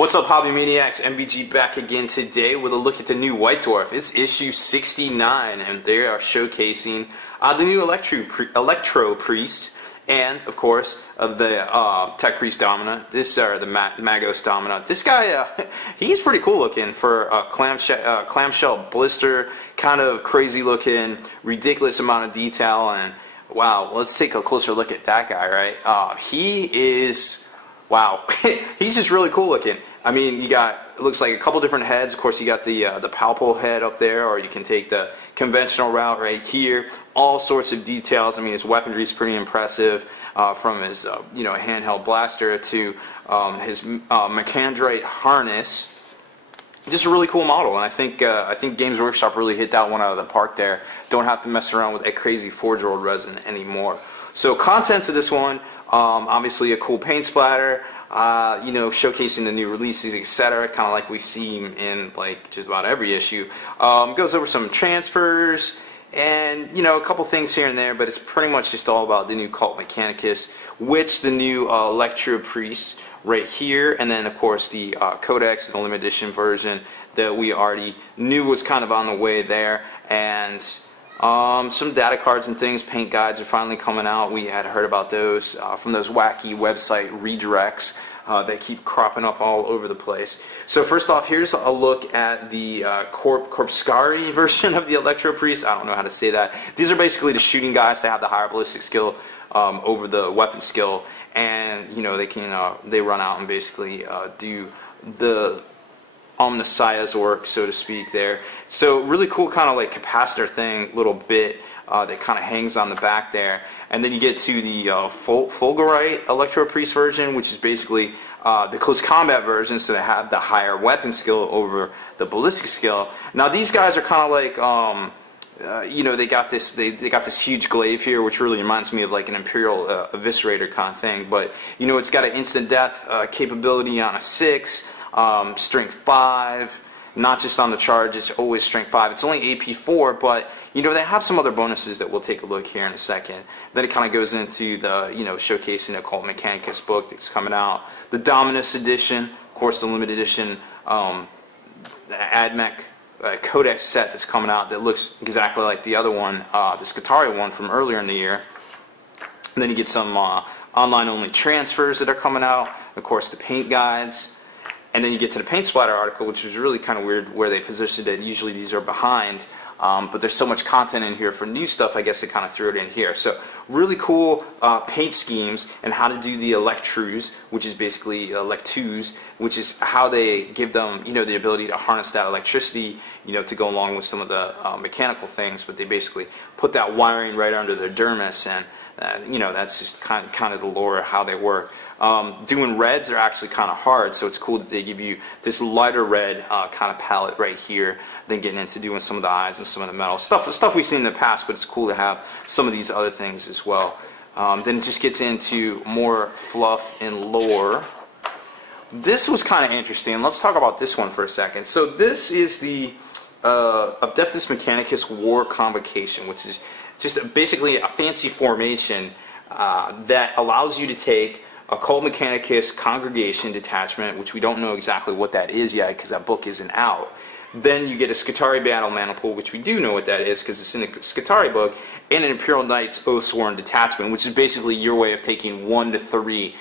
What's up, Hobby Maniacs? MVG back again today with a look at the new White Dwarf. It's issue 69, and they are showcasing the new Electro Priest, and of course the Tech Priest Domina. This are the Magos Domina. This guy, he's pretty cool looking for a clamshell blister, kind of crazy looking, ridiculous amount of detail, and wow, let's take a closer look at that guy. Right, he is. Wow, he's just really cool looking. I mean, you got, it looks like a couple different heads. Of course, you got the palpal head up there, or you can take the conventional route right here. All sorts of details. I mean, his weaponry is pretty impressive, from his handheld blaster to his Mechanic harness. Just a really cool model, and I think Games Workshop really hit that one out of the park there. Don't have to mess around with that crazy forge-rolled resin anymore. So, contents of this one. Obviously a cool paint splatter, showcasing the new releases, etc. Kind of like we see in like just about every issue. Goes over some transfers and a couple things here and there, but it's pretty much just all about the new Cult Mechanicus, which the new Electro Priest right here, and then of course the Codex, the limited edition version that we already knew was kind of on the way there, and some data cards and things. Paint guides are finally coming out. We had heard about those from those wacky website redirects that keep cropping up all over the place. So first off, here's a look at the Corpuscari version of the Electro Priest. I don't know how to say that. These are basically the shooting guys that have the higher ballistic skill over the weapon skill, and they run out and basically do the Omnissiah's work, so to speak, there. So really cool kind of like capacitor thing, little bit that kind of hangs on the back there. And then you get to the Fulgurite Electro Priest version, which is basically the close combat version, so they have the higher weapon skill over the ballistic skill. Now these guys are kind of like they got this huge glaive here, which really reminds me of like an Imperial Eviscerator kind of thing. But it's got an instant death capability on a 6. Strength 5, not just on the charge, it's always strength 5. It's only AP 4, but they have some other bonuses that we'll take a look here in a second. Then it kind of goes into the showcasing the Cult Mechanicus book that's coming out, the Dominus edition, of course the limited edition AdMech Codex set that's coming out that looks exactly like the other one, the Scutari one from earlier in the year. And then you get some online only transfers that are coming out, of course the paint guides. And then you get to the paint splatter article, which is really kind of weird where they positioned it. Usually these are behind, but there's so much content in here for new stuff, I guess they kind of threw it in here. So really cool paint schemes and how to do the Electrus, which is basically Electus, which is how they give them the ability to harness that electricity to go along with some of the mechanical things. But they basically put that wiring right under their dermis, and that's just kind of the lore of how they work. Doing reds are actually kind of hard, so it's cool that they give you this lighter red kind of palette right here, then getting into doing some of the eyes and some of the metal stuff we've seen in the past, but it's cool to have some of these other things as well. Then it just gets into more fluff and lore. This was kind of interesting. Let's talk about this one for a second. So this is the Adeptus Mechanicus War Convocation, which is just basically a fancy formation that allows you to take a Cult Mechanicus Congregation detachment, which we don't know exactly what that is yet because that book isn't out. Then you get a Scutari Battle Maniple, which we do know what that is because it's in the Scutari book, and an Imperial Knights Oathsworn detachment, which is basically your way of taking 1 to 3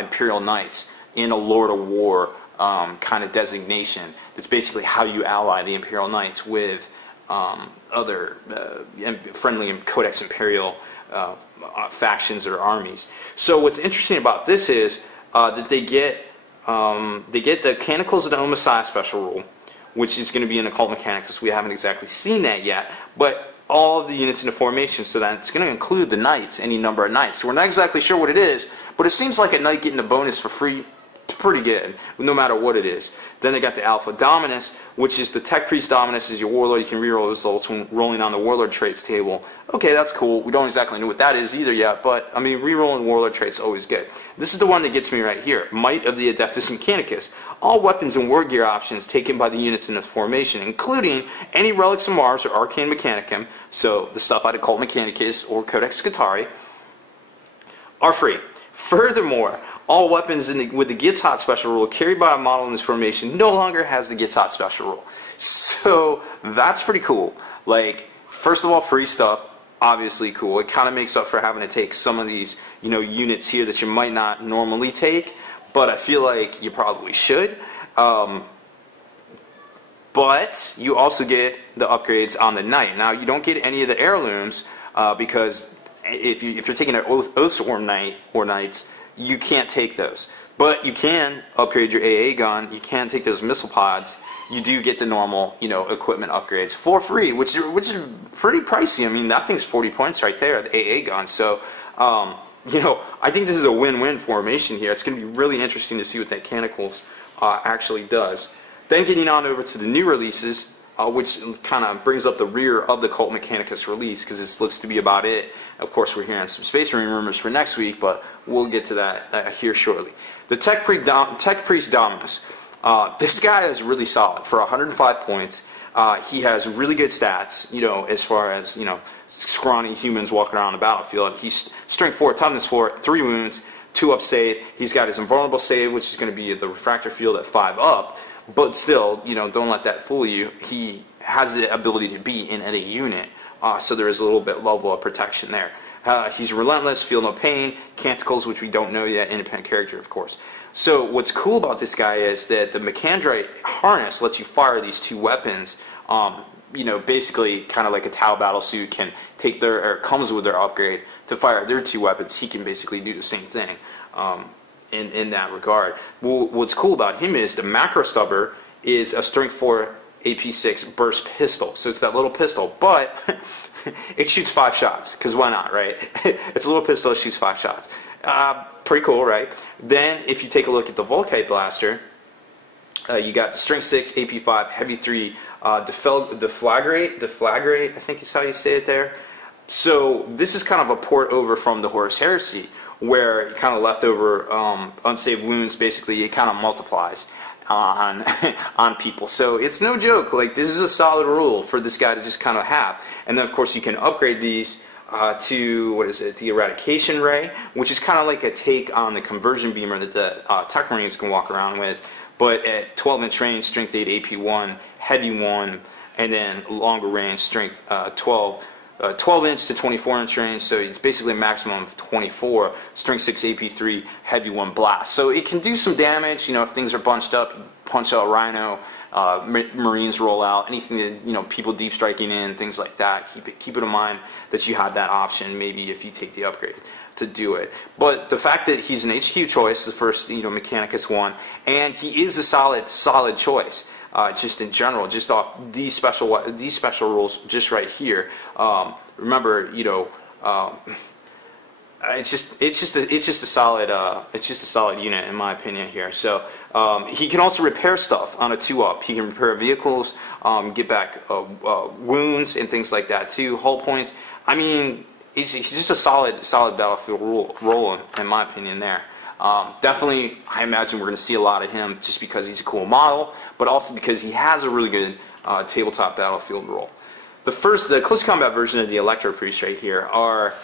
Imperial Knights in a Lord of War kind of designation. That's basically how you ally the Imperial Knights with other friendly Codex Imperial factions or armies. So what's interesting about this is that they get the Canticles of the Omnissiah special rule, which is going to be in the Cult Mechanicus. We haven't exactly seen that yet, but all of the units in the formation, so that it's going to include the knights, any number of knights. So we're not exactly sure what it is, but it seems like a knight getting a bonus for free. It's pretty good, no matter what it is. Then they got the Alpha Dominus, which is the Tech Priest Dominus is your Warlord. You can reroll results when rolling on the Warlord traits table. Okay, that's cool. We don't exactly know what that is either yet, but I mean, rerolling Warlord traits is always good. This is the one that gets me right here. Might of the Adeptus Mechanicus. All weapons and war gear options taken by the units in the formation, including any Relics of Mars or Arcane Mechanicum, so the stuff out of Cult Mechanicus or Codex Scutari, are free. Furthermore, all weapons with the Gets Hot special rule carried by a model in this formation no longer has the Gets Hot special rule. So that's pretty cool. Like, first of all, free stuff, obviously cool. It kind of makes up for having to take some of these, you know, units here that you might not normally take, but I feel like you probably should. But you also get the upgrades on the knight. Now, you don't get any of the heirlooms because if you're taking an Oathsworn knight or knights, you can't take those. But you can upgrade your AA gun. You can take those missile pods. You do get the normal, you know, equipment upgrades for free, which is pretty pricey. I mean, that thing's 40 points right there, the AA gun. So, you know, I think this is a win-win formation here. It's going to be really interesting to see what Mechanicus actually does. Then getting on over to the new releases, which kind of brings up the rear of the Cult Mechanicus release, because this looks to be about it. Of course, we're hearing some Space Marine rumors for next week, but we'll get to that here shortly. The Tech Priest Dominus. This guy is really solid for 105 points. He has really good stats, you know, as far as, you know, scrawny humans walking around the battlefield. He's strength 4, toughness 4, 3 wounds, 2 up save. He's got his invulnerable save, which is going to be the refractor field at 5 up. But still, you know, don't let that fool you. He has the ability to be in any unit, so there is a little bit level of protection there. He's relentless, feel no pain, canticles, which we don't know yet, independent character, of course. So what's cool about this guy is that the Mechandrite harness lets you fire these 2 weapons. You know, basically, kind of like a Tau battle suit can take their, or comes with their upgrade to fire their 2 weapons. He can basically do the same thing. In that regard. Well, what's cool about him is the Macro Stubber is a strength 4 AP6 burst pistol. So it's that little pistol, but it shoots 5 shots, because why not, right? It's a little pistol, it shoots 5 shots. Pretty cool, right? Then if you take a look at the Volkite Blaster, you got the strength 6 AP5 heavy 3 deflagrate, I think is how you say it there. So this is kind of a port over from the Horus Heresy, where kind of leftover unsaved wounds, basically it kind of multiplies on on people. So it's no joke. Like, this is a solid rule for this guy to just kind of have. And then of course you can upgrade these to, what is it, the Eradication Ray, which is kind of like a take on the Conversion Beamer that the Tech Marines can walk around with, but at 12-inch range, strength 8 AP1, heavy 1, and then longer range, strength 12-inch to 24-inch range, so it's basically a maximum of 24, strength 6 AP3, heavy 1 blast. So it can do some damage, you know, if things are bunched up, punch out Rhino, Marines roll out, anything that, you know, people deep striking in, things like that. Keep it in mind that you have that option, maybe if you take the upgrade to do it. But the fact that he's an HQ choice, the first, you know, Mechanicus one, and he is a solid choice. Just in general, just off these special rules, just right here. Remember, you know, it's just a solid unit in my opinion here. So he can also repair stuff on a 2-up. He can repair vehicles, get back wounds and things like that too. Hull points. I mean, he's just a solid battlefield role in my opinion there. Definitely, I imagine we're going to see a lot of him just because he's a cool model, but also because he has a really good tabletop battlefield role. The close combat version of the Electro Priest right here are,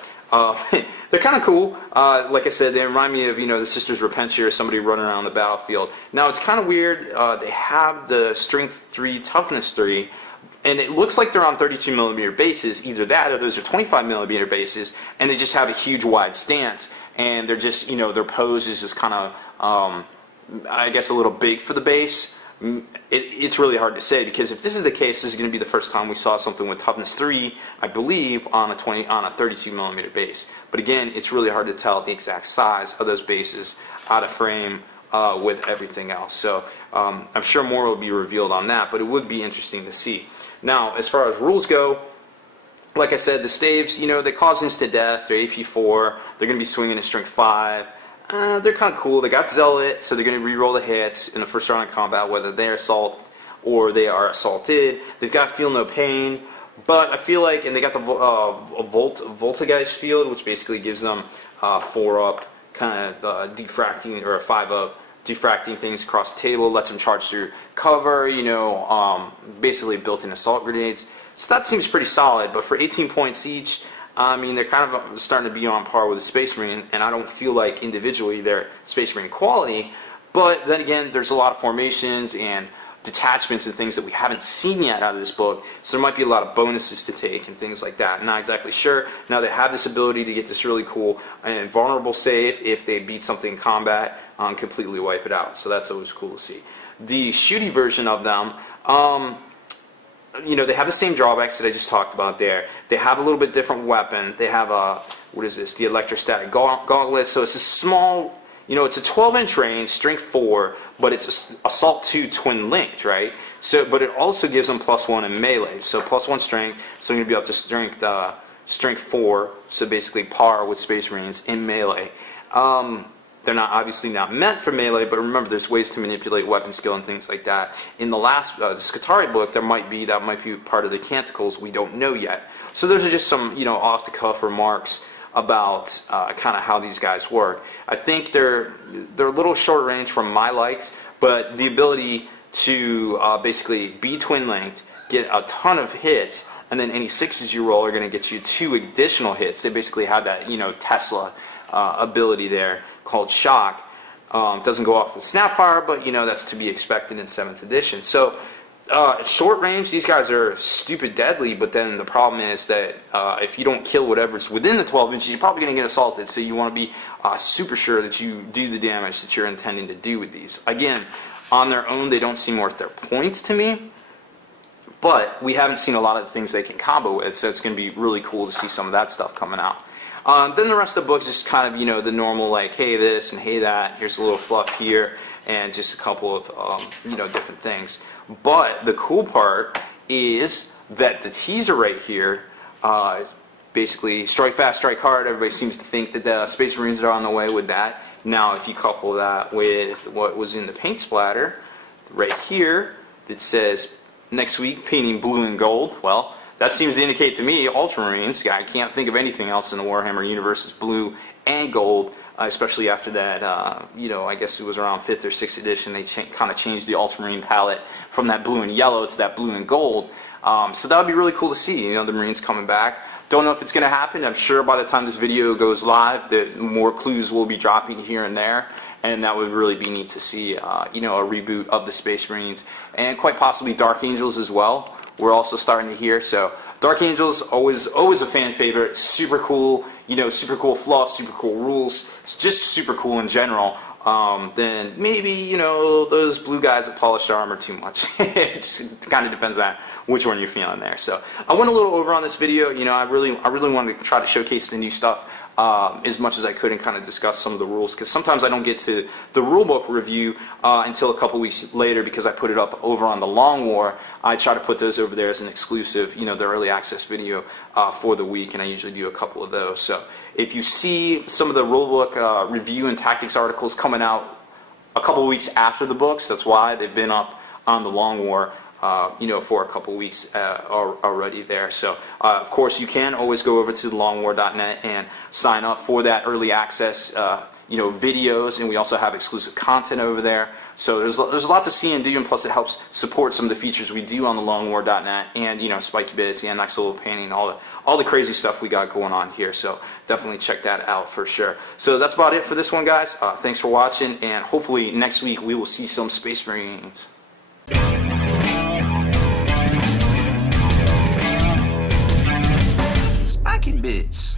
they're kind of cool. Like I said, they remind me of, you know, the Sisters Repentia or somebody running around the battlefield. Now, it's kind of weird. They have the Strength 3, Toughness 3, and it looks like they're on 32mm bases. Either that or those are 25mm bases, and they just have a huge wide stance. And they're just, you know, their pose is just kind of, I guess, a little big for the base. It's really hard to say, because if this is the case, this is going to be the first time we saw something with toughness 3, I believe, on a 32mm base. But again, it's really hard to tell the exact size of those bases out of frame with everything else. So I'm sure more will be revealed on that, but it would be interesting to see. Now, as far as rules go, like I said, the staves, you know, they cause instant death. They're AP4. They're going to be swinging at strength 5. They're kind of cool. They got Zealot, so they're going to re-roll the hits in the first round of combat, whether they assault or they are assaulted. They've got Feel No Pain, but I feel like, and they got the Voltageist field, which basically gives them 4-up, kind of diffracting, or a 5-up, diffracting things across the table, lets them charge through cover, you know, basically built-in assault grenades. So that seems pretty solid, but for 18 points each, I mean, they're kind of starting to be on par with the Space Marine, and I don't feel like individually they're Space Marine quality. But then again, there's a lot of formations and detachments and things that we haven't seen yet out of this book, so there might be a lot of bonuses to take and things like that. I'm not exactly sure. Now they have this ability to get this really cool and vulnerable save if they beat something in combat, completely wipe it out. So that's always cool to see. The shooty version of them, you know, they have the same drawbacks that I just talked about there. They have a little bit different weapon. They have a, what is this, the electrostatic gauntlet. So it's a small, you know, it's a 12-inch range, strength 4, but it's assault 2 twin linked, right? So, but it also gives them +1 in melee. So +1 strength, so you're gonna be up to strength 4, so basically par with Space Marines in melee. They're not obviously not meant for melee, but remember there's ways to manipulate weapon skill and things like that. In the last the Skitarii book, that might be part of the Canticles. We don't know yet. So those are just some, you know, off-the-cuff remarks about kind of how these guys work. I think they're a little short range from my likes, but the ability to basically be twin linked, get a ton of hits, and then any 6s you roll are going to get you 2 additional hits. They basically have that, you know, Tesla ability there called shock. Doesn't go off with Snapfire, but you know that's to be expected in 7th edition. So short range, these guys are stupid deadly, but then the problem is that if you don't kill whatever's within the 12 inches, you're probably going to get assaulted. So you want to be super sure that you do the damage that you're intending to do with these. Again, on their own, they don't seem worth their points to me, but we haven't seen a lot of the things they can combo with, so it's going to be really cool to see some of that stuff coming out. Then the rest of the book is just kind of, you know, the normal, like, hey this and hey that, here's a little fluff here, and just a couple of, you know, different things. But the cool part is that the teaser right here, basically, strike fast, strike hard. Everybody seems to think that the Space Marines are on the way with that. Now, if you couple that with what was in the paint splatter right here that says, next week, painting blue and gold, well, that seems to indicate to me Ultramarines. I can't think of anything else in the Warhammer universe is blue and gold, especially after that, you know, I guess it was around 5th or 6th edition, they kind of changed the Ultramarine palette from that blue and yellow to that blue and gold. So that would be really cool to see, you know, the Marines coming back. Don't know if it's going to happen. I'm sure by the time this video goes live that more clues will be dropping here and there. And that would really be neat to see, you know, a reboot of the Space Marines. And quite possibly Dark Angels as well. We're also starting to hear. So Dark Angels, always a fan favorite. Super cool, you know, super cool fluff, super cool rules. It's just super cool in general. Then maybe, you know, those blue guys that polish their armor too much. It just kind of depends on which one you're feeling there. So I went a little over on this video. You know, I really wanted to try to showcase the new stuff as much as I could and kind of discuss some of the rules, because sometimes I don't get to the rulebook review until a couple weeks later because I put it up over on the Long War. I try to put those over there as an exclusive, you know, the early access video for the week, and I usually do a couple of those. So if you see some of the rulebook review and tactics articles coming out a couple of weeks after the books, that's why they've been up on the Long War. You know, for a couple weeks already there. So, of course, you can always go over to thelongwar.net and sign up for that early access, you know, videos, and we also have exclusive content over there. So there's a lot to see and do, and plus it helps support some of the features we do on thelongwar.net, and, you know, Spiky Bits and Next Level Painting, all the crazy stuff we got going on here. So definitely check that out for sure. So that's about it for this one, guys. Thanks for watching, and hopefully next week we will see some Space Marines. Spiky Bits.